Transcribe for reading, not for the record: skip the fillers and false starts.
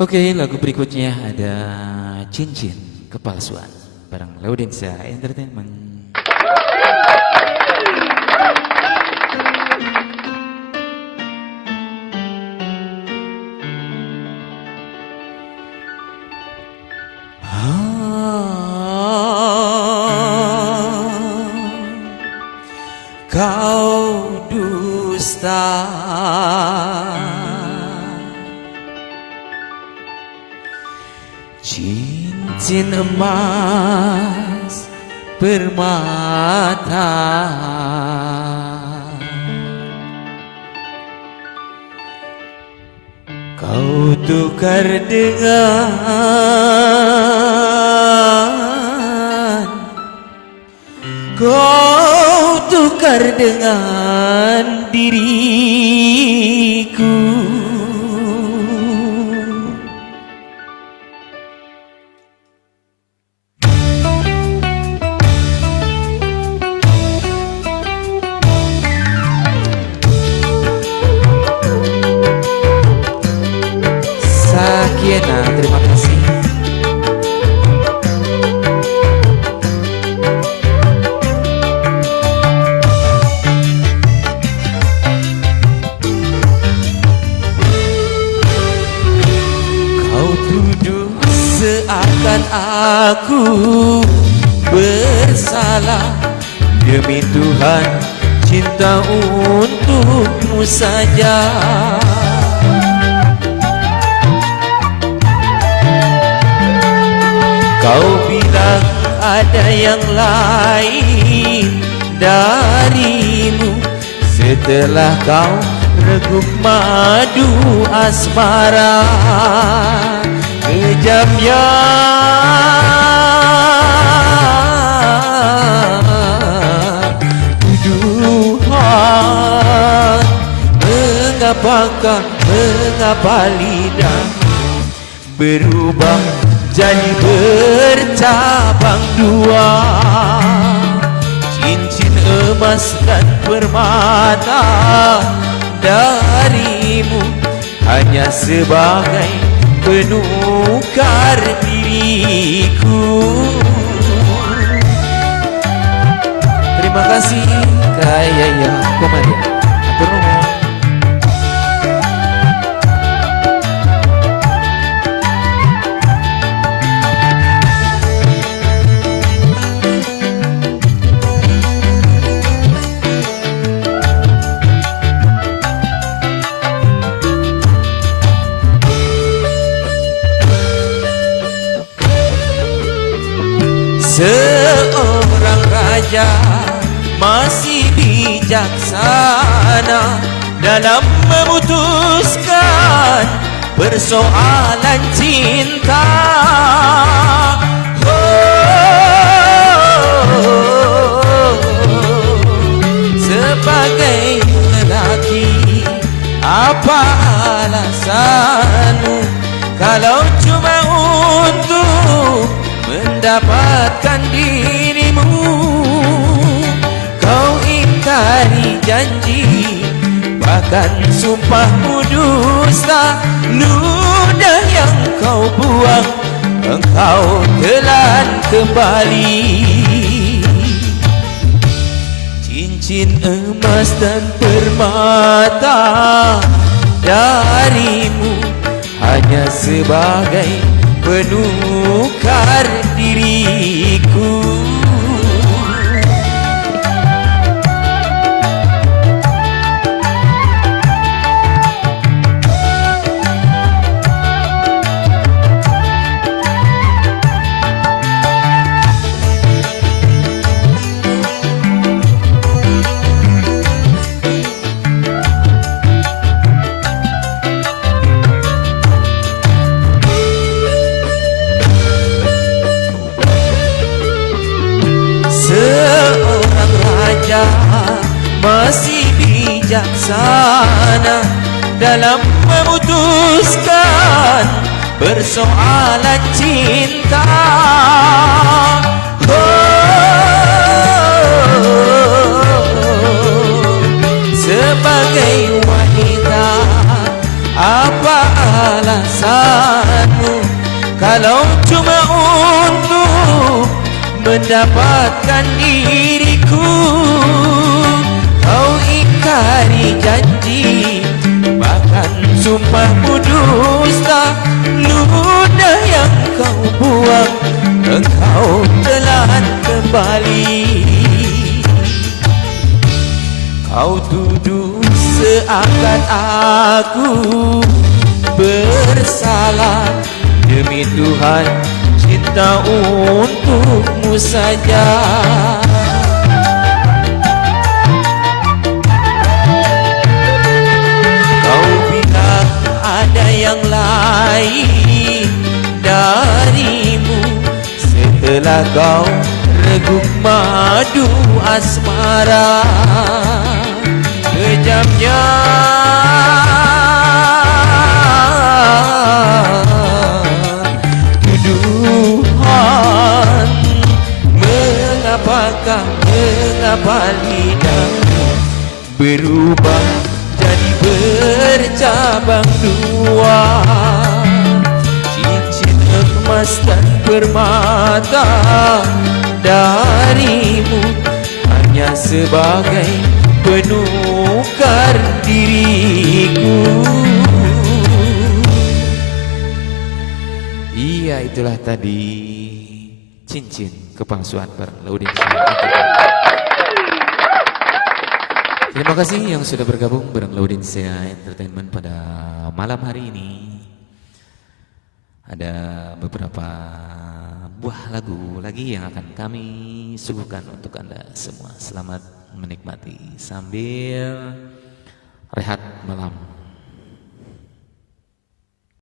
Oke, lagu berikutnya ada Cincin Kepalsuan bareng Laudensia Entertainment. Kau dusta, cincin emas permata, kau tukar dengan diriku. Sakiena, terima kasih. Seakan aku bersalah, demi Tuhan cinta untukmu saja. Kau bilang ada yang lain darimu, setelah kau reguk madu asmara. Kejamnya tuduhan, mengapa lidah berubah jadi bercabang dua. Cincin emas dan permata darimu hanya sebagai penukar diriku. Terima kasih Kak Yaya Komaria. Atur nuhun. Seorang raja masih bijaksana dalam memutuskan persoalan cinta. Sebagai lelaki, apa alasanmu kalau cuma untuk mendapatkan dirimu? Kau ingkari janji, bahkan sumpahmu dusta. Ludah yang kau buang, engkau telan kembali. Cincin emas dan permata darimu hanya sebagai penukar diriku. Seorang raja masih bijaksana dalam memutuskan persoalan cinta. Sebagai wanita, apa alasan denganmu. Kalau cuma untuk mendapatkan diriku, kau ingkari janji, bahkan sumpahmu dusta. Ludah yang kau buang, engkau telan kembali. Kau tuduh seakan aku bersalah. Demi Tuhan, cinta untukmu saja. Kau bilang ada yang lain darimu, setelah kau reguk madu asmara. Kejamnya tuduhan, mengapa lidahmu berubah jadi bercabang dua. Cincin emas dan permata darimu hanya sebagai penukar diriku. Iya, itulah tadi cincin kepalsuan bareng Laudin. Terima kasih yang sudah bergabung bareng Laudin Sea Entertainment pada malam hari ini. Ada beberapa buah lagu lagi yang akan kami suguhkan untuk Anda semua. Selamat menikmati sambil rehat malam.